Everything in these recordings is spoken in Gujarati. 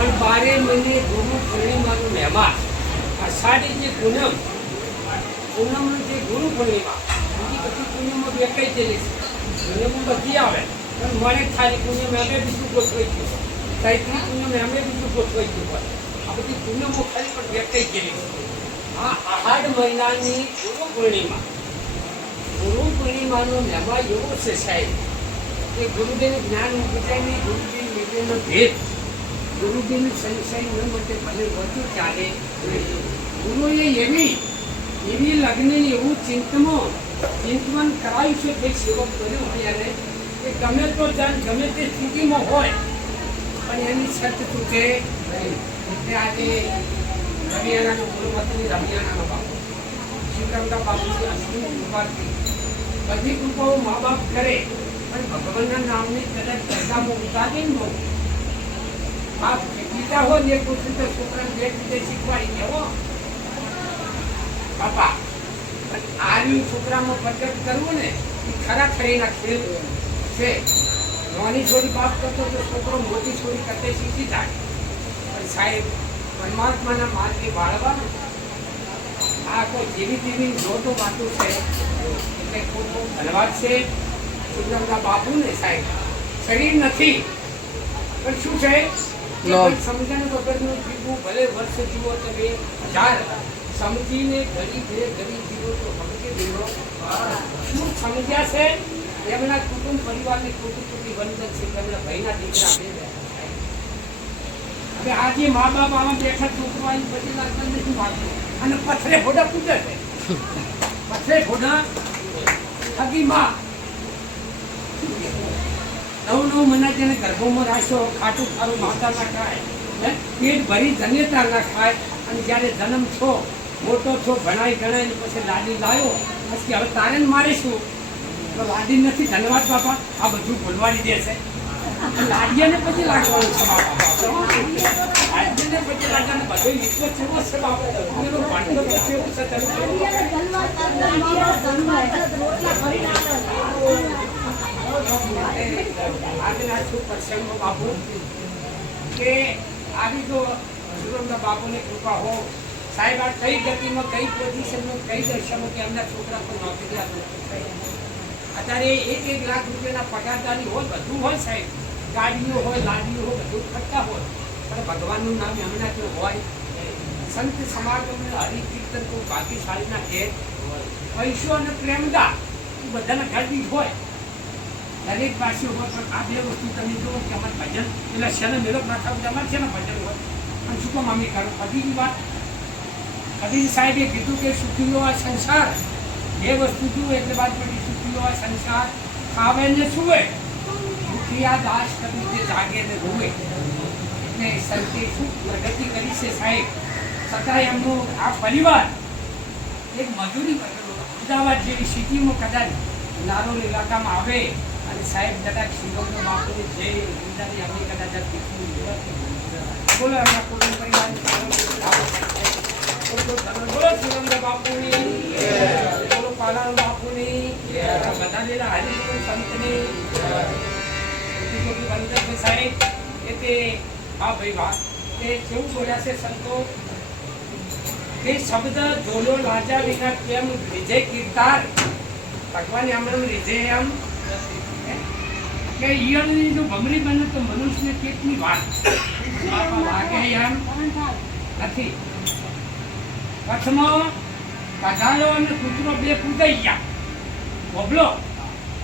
પણ 12 મહિને ગુરુ પૂર્ણિમાનું મહેમા અષાઢી જે પૂનમનું જે ગુરુ પૂર્ણિમા બીજી બધી પૂનમો બે કઈ જેલી છે પૂનમો બધી આવે પણ મને ખાલી પૂનમ અમે બીજું ગોઠવાઈ ગયું ચૈત્રી પૂનમ અમે બીજું ગોઠવાઈ ગયું હોય આ બધી પૂનમો ખાલી પણ બે કઈ જેલી છે આ આહાડ મહિનાની ગુરુ પૂર્ણિમાનો મહેમા એવો છે સાહેબ કે ગુરુદેવ જ્ઞાન વિજયની ગુરુદેવ વિજયનો ભેદ ગુરુદેવ સંશય ન માટે ભલે વધુ ચાલે ગુરુએ એવી લગ્નની એવું ચિંતન કરાયું છે જે સેવક કર્યું હોય એને કે ગમે તો જાણ ગમે તે સ્થિતિમાં હોય પણ એની શરત ચૂકે એટલે આજે રવિયાણાનો ગુરુમતની રવિયાણાનો બાપુ શિવરામના બાપુની અશ્વિન કૃપાથી બધી કૃપાઓ મા બાપ કરે પણ ભગવાનના નામની કદાચ ચર્ચામાં ઉતારી ન હોય બાપ ગીતા હોય ને પૂછું તો છોકરાને બે રીતે શીખવાડી દેવો બાપા પણ આર્યું છોકરામાં પ્રગટ કરવું ને એ ખરેખરીના ખેલ છે નાની છોરી બાપ કરતો તો છોકરો મોટી છોરી કરતે શીખી જાય પણ સાહેબ પરમાત્માના માર્ગે વાળવાનું આ કોઈ જેવી તેવી જોતો વાતો છે એટલે ખૂબ ખૂબ ધન્યવાદ છે સુગ્રામના બાપુને સાહેબ શરીર નથી પણ શું છે સમજણ વગરનું જીવવું ભલે વર્ષ જીવો તમે 1000 સમજીને ઘડી જીવો તો સમજી દેવો શું સમજ્યા છે એમના કુટુંબ પરિવારની કુટુંબની બંધન છે તેમના ભાઈના દીકરા હવે આજે મા બાપ આમાં બેઠા છોકરાની બધી લાગતા નથી માગતું અને પથરે ફોડા પૂજે છે પથરે ફોડા હગી માં 9 મહિના જેને ગર્ભોમાં રાખ્યો ખાટું ખારું માતા ના ખાય પેટ ભરી જન્યતા ના ખાય અને જ્યારે જન્મ છો મોટો છો ભણાઈ ગણાય પછી લાડી લાવ્યો પછી હવે તારે મારીશું તો લાડી નથી ધન્યવાદ બાપા આ બધું ભૂલવાની દેશે લાડીને પછી લાગવાનું છે બાપા લાડીને પછી લાગવાનું બધું વિશ્વ છેવો છે બાપા એનો ભણતો તો છેવો છે આજના શું પ્રસંગો બાપુ કે આવી તો સુરમના બાપુની કૃપા હો સાહેબ આ કઈ ગતિમાં કઈ પોઝિશનમાં કઈ દશામાં કે એમના છોકરા પર નોકરી આપે અત્યારે 1 લાખ રૂપિયાના પગારદારી હોય બધું હોય સાહેબ ગાડીઓ હોય લાડીઓ હોય બધું ખર્ચા હોય પણ ભગવાનનું નામ એમના જો હોય સંત સમાગમને હરિકીર્તન તો ભાગ્યશાળીના ઘેર પૈસો અને પ્રેમદા બધાના ઘરની હોય દરેક પાસે હોય પણ આ બે વસ્તુ તમે જુઓ કે અમારે ભજન એટલે શેને મેળો નાખાવ અમારે છે ને ભજન હોય અને શું કામ અમે કરો કદીની વાત કદી સાહેબે કીધું કે સુખીઓ આ સંસાર બે વસ્તુ જુઓ એટલે બાદ પડી સુખીઓ આ સંસાર ખાવે ને સુવે દુખિયા દાસ કદી તે જાગે ને રોવે એટલે સંતે શું પ્રગતિ કરી છે સાહેબ છતાં એમનું આ પરિવાર એક મજૂરી અમદાવાદ જેવી સિટીમાં કદાચ નારોલ ઇલાકામાં આવે અને સાહેબ કદાચ શિવમનો બાપુની જય ગુંજાની અમે કદાચ બોલો એમના કુટુંબ પરિવારની બોલો શિવમના બાપુની બોલો પાલાનો બાપુની બધા જેલા હરિગુરુ સંતની બંધન સાહેબ એ તે હા ભાઈ વાત એ કેવું બોલ્યા છે સંતો તે શબ્દ જોલો લાજા વિના કેમ વિજય કીર્તાર ભગવાન એમણે રીધે એમ કે ઈયળની જો ભમરી બને તો મનુષ્યને કેટલી વાત લાગે એમ નથી કચ્છમાં કદાલો અને કૂતરો બે પૂજાઈ ગયા બોબલો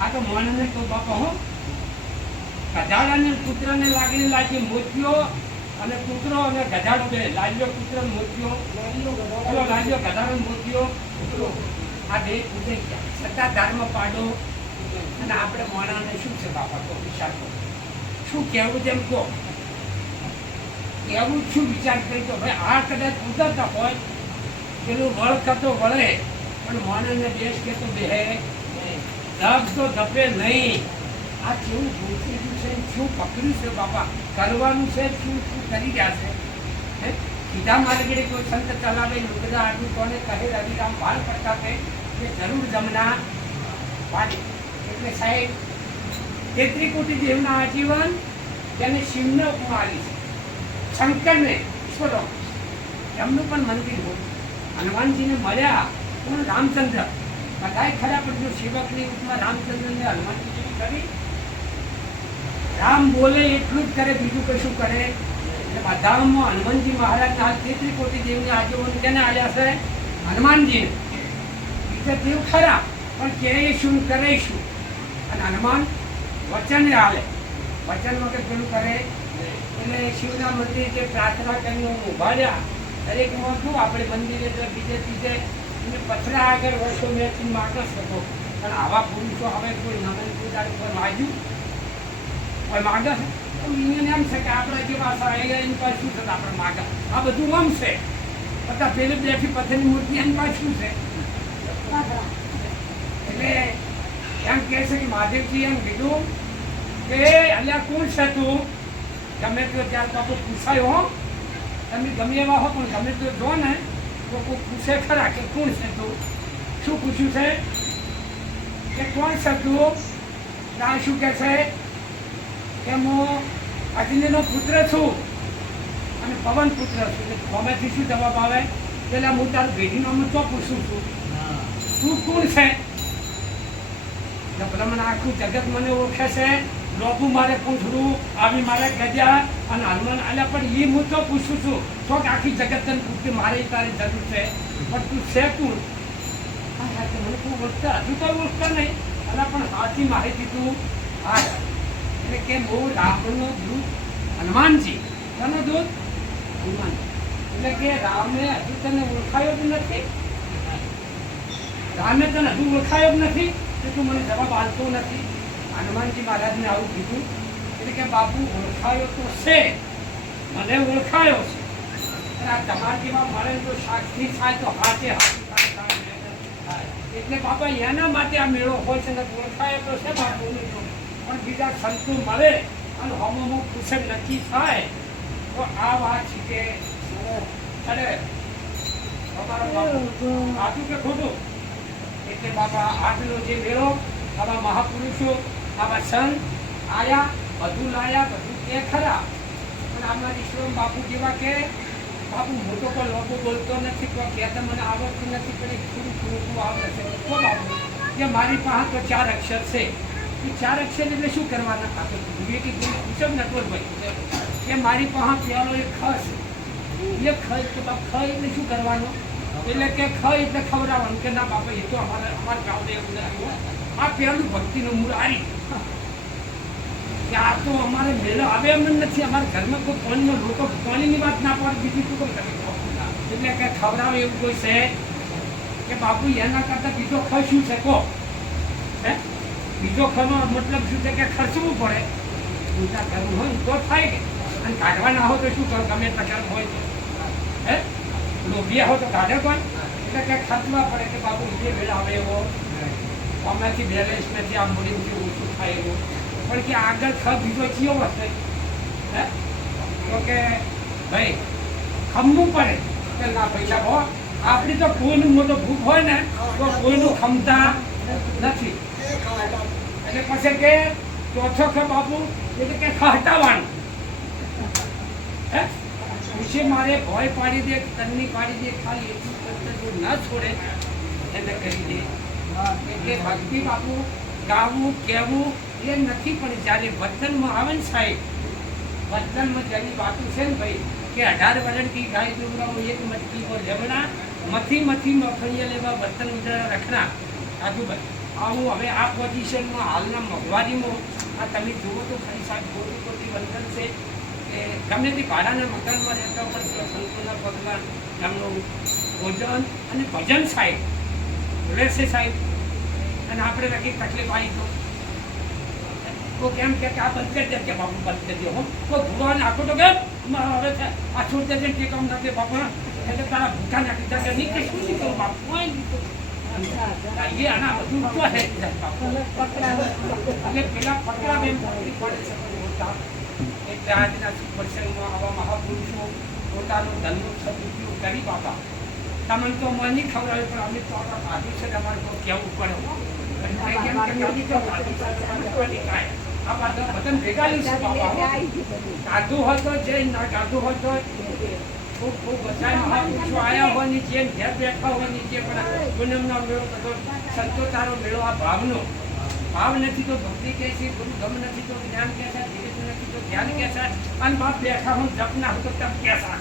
આ તો મોનને તો બાપા હો ગધાડાને કૂતરાને લાગણી લાગી મોતિયો અને કૂતરો અને ગધાડો બે લાલ્યો કૂતરો મોતિયો લાલ્યો ગધાડો મોતિયો આ બે પૂજાઈ ગયા છતાં ધર્મ પાડો અને આપણે મોણાને શું છે બાપા તો વિચાર કરો શું કહેવું તેમ કહો એવું શું વિચાર કરી તો ભાઈ આ કદાચ ઉતરતા હોય પેલું વળ કરતો વળે પણ મોણાને દેશ કે તો બે ધપ તો ધપે નહીં આ કેવું ભૂતેલું છે શું પકડ્યું છે બાપા કરવાનું છે શું શું કરી રહ્યા છે સીધા માર્ગે કોઈ સંત ચલાવે લુગડા આડું કોને કહે રવિરામ બાલ પડતા કે જરૂર જમના પાડી એટલે સાહેબ 33 કોટી દેવના આજીવન તેને શિવને ઉપમા આવી છે શંકરને ઈશ્વરો એમનું પણ મંદિર હોય. હનુમાનજીને મળ્યા પણ રામચંદ્ર બધાય ખરા, પણ જો સેવકની ઉપમાં રામચંદ્રને હનુમાનજી જેવી કરી. રામ બોલે એટલું જ કરે, બીજું કશું કરે. એટલે બધામાં હનુમાનજી મહારાજના હાથ 33 કોટી દેવની આજુબાજુ તેને આવ્યા છે હનુમાનજીને. બીજા દેવ ખરા પણ કહે શું કરે શું. અને હનુમાન વચન હાલે, વચન વગર પેલું કરે. એટલે શિવના મંદિર જે પ્રાર્થના કરીને ઉભાડ્યા દરેકમાં શું આપણે મંદિરે બીજે ત્રીજે પથરા આગળ વર્ષો મેં માગસ હતો. પણ આવા પુરુષો હવે કોઈ નમન પૂજારી પર માગ્યું કોઈ માગે છે તો એને એમ છે કે આપણા જેવા એની પાસે શું થતા આપણે માગે. આ બધું આમ છે બધા પેલી બેઠી પથ્થરની મૂર્તિ એની પાસે શું છે. એટલે એમ કહે છે કે મહાદેવજી એમ કીધું કે અલ્યા કોણ છે તું. ગમે તો ત્યાર બાપુ પૂછાયો હો, તમે ગમે એવા હો પણ ગમે તો જો ને તો કોઈ પૂછે ખરા કે કોણ છે તું. શું પૂછ્યું છે કે કોણ છે તું. ના શું કહે છે કે હું અગ્નિનો પુત્ર છું અને પવન પુત્ર છું. એટલે ગમેથી શું જવાબ આવે પેલા હું તારું ભેટીનો હું તો પૂછું છું તું કોણ છે. મને આખું જગત મને ઓળખે છે. લોભું મારે પૂછડું આવી મારે ગજા અને હનુમાન આલ્યા, પણ એ હું તો પૂછું છું તો કે આખી જગત તને પૂછતી મારે તારી જરૂર છે પણ તું છે કોણ. મને તું ઓળખતા હજુ તો ઓળખતા નહીં અને પણ સાચી માહિતી તું આ. એટલે કે હું રામનો દૂત હનુમાનજી, તનો દૂત હનુમાન. એટલે કે રામે હજુ તને ઓળખાયો જ નથી. રામે તને હજુ ઓળખાયો જ નથી કે તું મને જવાબ આપતો નથી. હનુમાનજી મહારાજને આવું કીધું. એટલે કે બાપુ ઓળખાયો તો છે, મને ઓળખાયો છે. આ તમારીમાં મળે તો સાક્ષી થાય તો હાથે એટલે બાપા એના માટે આ મેળો હોય છે ને. ઓળખાયો તો છે બાપુ, પણ બીજા સંતો મળે અને હમો કુશળ નક્કી થાય તો આ વાત છે કે અરે તમારો બાપુ સાચું કે ખોટું. એટલે બાપા આજનો જે મેળો આવા મહાપુરુષો આવા સંત આયા, બધું લાયા, બધું એ ખરા. પણ આમાં ઈશ્વર બાપુ જેવા કે બાપુ મોટો પણ લોકો બોલતો નથી, કોઈ કહેતા મને આવડતું નથી, પણ થોડું થોડું આવડે છે. તો બાપુ કે મારી પાસે તો 4 અક્ષર છે. એ 4 અક્ષર એટલે શું કરવાના આપણે જોઈએ કે પૂછો નટવરભાઈ કે મારી પાસે પેલો એક ખ છે. એ ખ તો બાપ ખ એટલે શું કરવાનું. એટલે કે ખ એટલે ખવડાવવાનું કે ના બાપા એ તો અમારા ગામને એવું નથી. આ પેલું ભક્તિનું મુરારી કે આ તો અમારે મેળો આવે એમ નથી. અમારા ઘરમાં કોઈ પાણીનો લોકો પાણીની વાત ના પડે બીજું શું તમે એટલે કે ખવડાવે એવું કોઈ છે કે બાપુ એના કરતાં બીજો ખ શું છે કહો. હે બીજો ખનો મતલબ શું છે કે ખર્ચવું પડે. ઊંચા કર્મ હોય તો થાય કે અને કાઢવાના હોય તો શું કરો ગમે એટલા કર્મ હોય તો હે લોભિયા હોય તો કાઢે કોઈ. એટલે કે ખર્ચવા પડે કે બાપુ જે વેળ આવે એવો હમણાંથી બેલેન્સમાંથી આ મૂડીથી ઓછું થાય એવું. પણ કે આગળ ખર્ચ બીજો કયો હશે હે તો કે ભાઈ ખમવું પડે કે ના પૈસા હો. આપણી તો કોઈનું મોટો ભૂખ હોય ને તો કોઈનું ખમતા નથી. એટલે પછી કે ચોથો ખ બાપુ એટલે કે હટાવવાનું હે વિશે મારે ભય પાડી દે, તન્ની પાડી દે, ખાલી એટલું કરતા જો ના છોડે એને કરી દે. એટલે ભક્તિ બાપુ ગાવું કહેવું એ નથી, પણ જ્યારે વર્તનમાં આવે ને સાહેબ, વર્તનમાં જેની વાતો છે ને ભાઈ કે 18 વર્ષથી ગાય દોરાઓ એક મટકી પર લેવડા મથી મફળિયા લેવા વર્તન ઉજળા રખના આજુભાઈ આવું. હવે આ પોઝિશનમાં હાલના મોંઘવારીમાં આ તમે જુઓ તો ખરી સાહેબ કોટી વર્તન છે કે ગમે તે ભાડાના મકાનમાં રહેતા પણ સંતોના પગલાં એમનું ભોજન અને ભજન સાહેબ રહેશે સાહેબ. અને આપણે કંઈક તકલીફ આવી તો કેમ કે આ બંધ કરી દે કે બાપુ બંધ કરી દે હો તો ભૂવાને આખો તો કેમ હવે આ છોડ દે છે કામ નથી બાપા એટલે તારા ભૂખા નાખી દે નહીં કે શું નહીં કરું બાપુ કોઈ નહીં એ આના બધું તો હે એટલે પેલા પકડા બેન પડે છે. એટલે આજના પ્રસંગમાં આવા મહાપુરુષો પોતાનું ધનનો સદુપયોગ કરી બાપા તમને તો મને નહીં ખબર પણ અમે તો આપણા ભાગ્યું છે અમારે તો કહેવું પડે. આ બધાને ભેગા લઈશું બાપા કાઢું હોય તો જે ના કાઢું હોય તો ખૂબ ખૂબ બધા મહાપુરુષો આયા હોય નીચે ઘેર બેઠા હોય નીચે પણ પૂનમનો મેળો બધો સંતોષારો મેળો આ ભાવનો ભાવ નથી તો ભક્તિ કહે છે ગુરુ ગમ નથી તો જ્ઞાન કહે છે ધીરે નથી તો ધ્યાન કહે છે અને બાપ બેઠા હું જપ ના હોય તો તપ કહે છે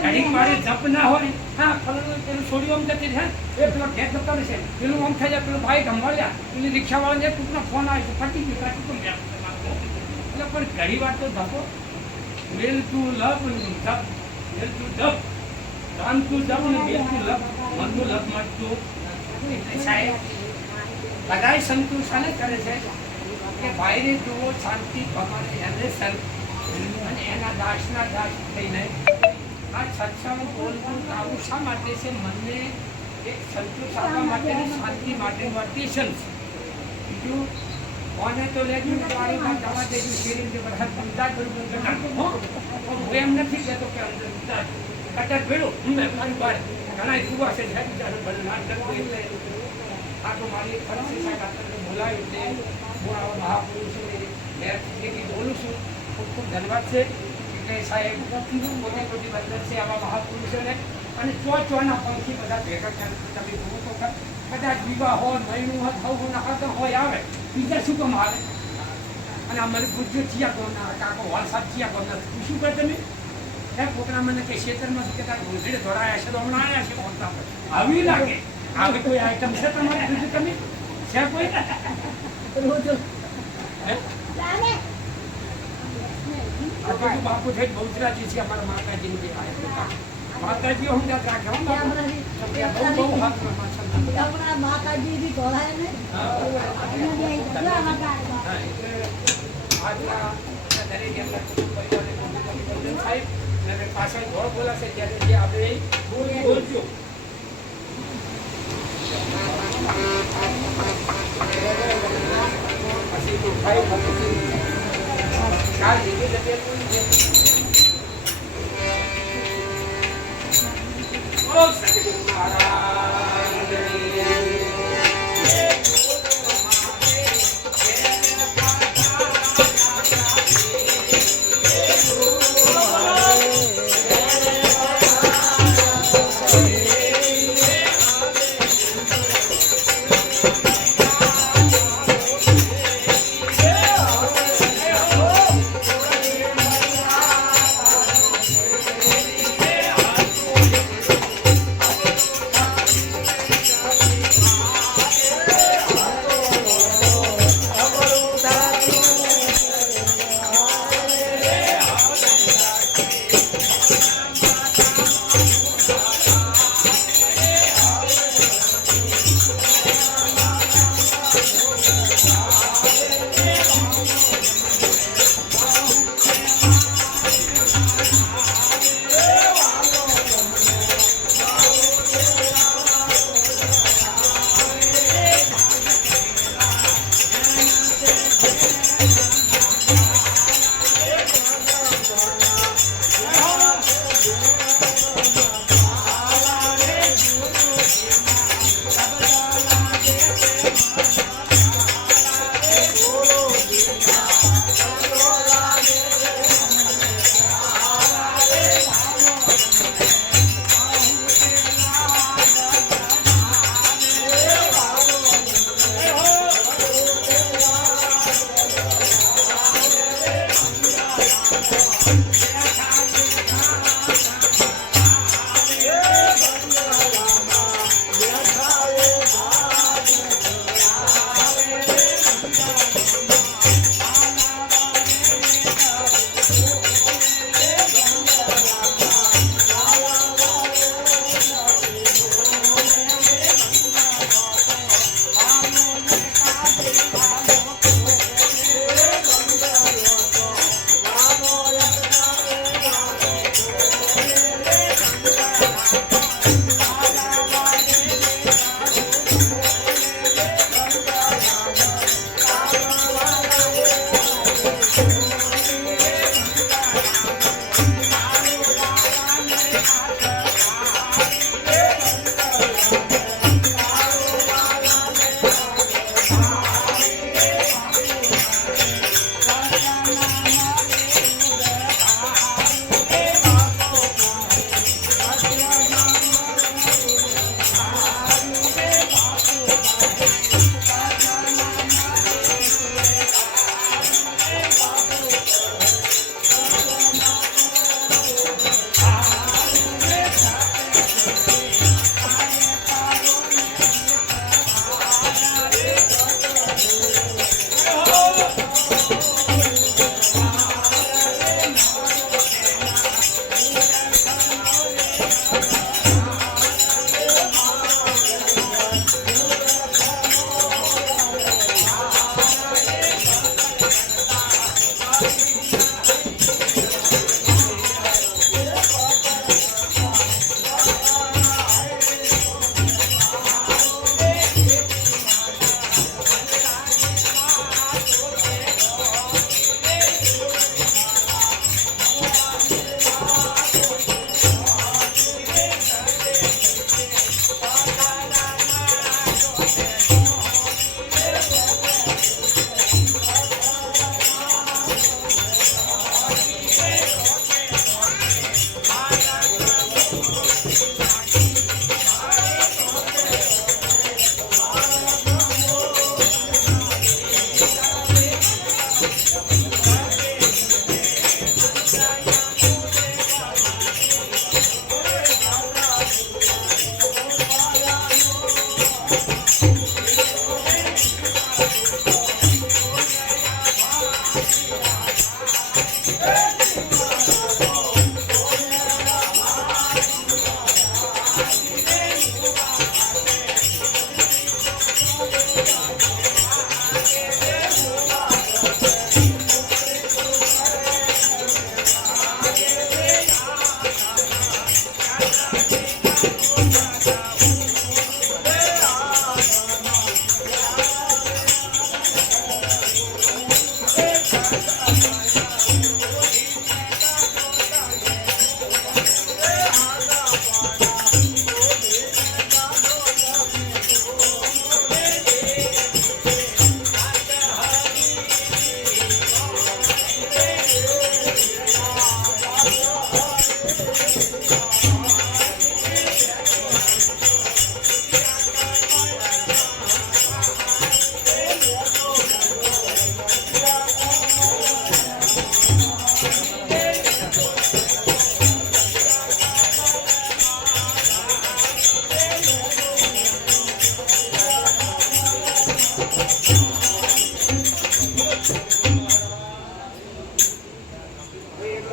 ઘડીક મારે જપ ના હોય હા ફલાણું પેલું છોડ્યું આમ જતી છે એ પેલો ઘેર જતો રહેશે પેલું આમ થઈ જાય પેલું ભાઈ ગમવાલ્યા પેલી રિક્ષાવાળાને ટૂંકનો ફોન આવે છે ફટી ગયું કાચું તો મેં એટલે પણ ઘણી વાર તો જપો વેલ તું લપ જપ વેલ તું જપ રામ તું જપ ને વેલ તું લપ મન તું લપ મત તું એટલે સાહેબ બધાય સંતોષ શાને કરે છે કે ભાઈને જુઓ શાંતિ પ્રમાણે એને સર અને એના દાસના દાસ થઈને આ સત્સંગ બોલવું ગાવું શા માટે છે મનને એક સંતોષ આપવા માટેની શાંતિ માટે વર્ટેશન છે બીજું કોને તો લેજો મારી વાત જવા દેજો શેરી બધા સમજા કરું હું એમ નથી કહેતો કે અંદર કટર ભેળું મારી બાર ઘણા યુવા છે એટલે આ તો મારી પરિસ્થિતિ સાથે બોલાવ્યું એટલે હું આવા મહાપુરુષોને બોલું છું ખૂબ ખૂબ ધન્યવાદ છે કે સાહેબ મોટી મોટી બંદર છે આવા મહાપુરુષોને અને ચોના પંખી બધા ભેગા તમે જુઓ તો કદાચ વિવાહ હોય મહિનું હોય થવું ના હોય આવે બીજા શું કામ આવે અને અમારે પૂછ્યો ચિયા કોના કાકો વાલસાદ ચિયા કોના શું કહે તમે સાહેબ કોકના મને કે ક્ષેત્રમાં કે તાર ગોધડે ધોરાયા છે તો હમણાં આવ્યા છે પહોંચતા આવી લાગે આવી કોઈ આઈટમ છે તમારે બીજું તમે છે કોઈ બાપુ છે બહુચરાજી છે અમારા માતાજીની માતાજી હું ત્યાં રાખ્યા બહુ હાથ માતાજી બી ધોળાય ને પાછળ ધોળ બોલાશે ત્યારે જે આપણે બોલજો પછી મીઠાઈ ચાલ લીધી જગ્યાએ બોલો સદગુરુ મહારાજ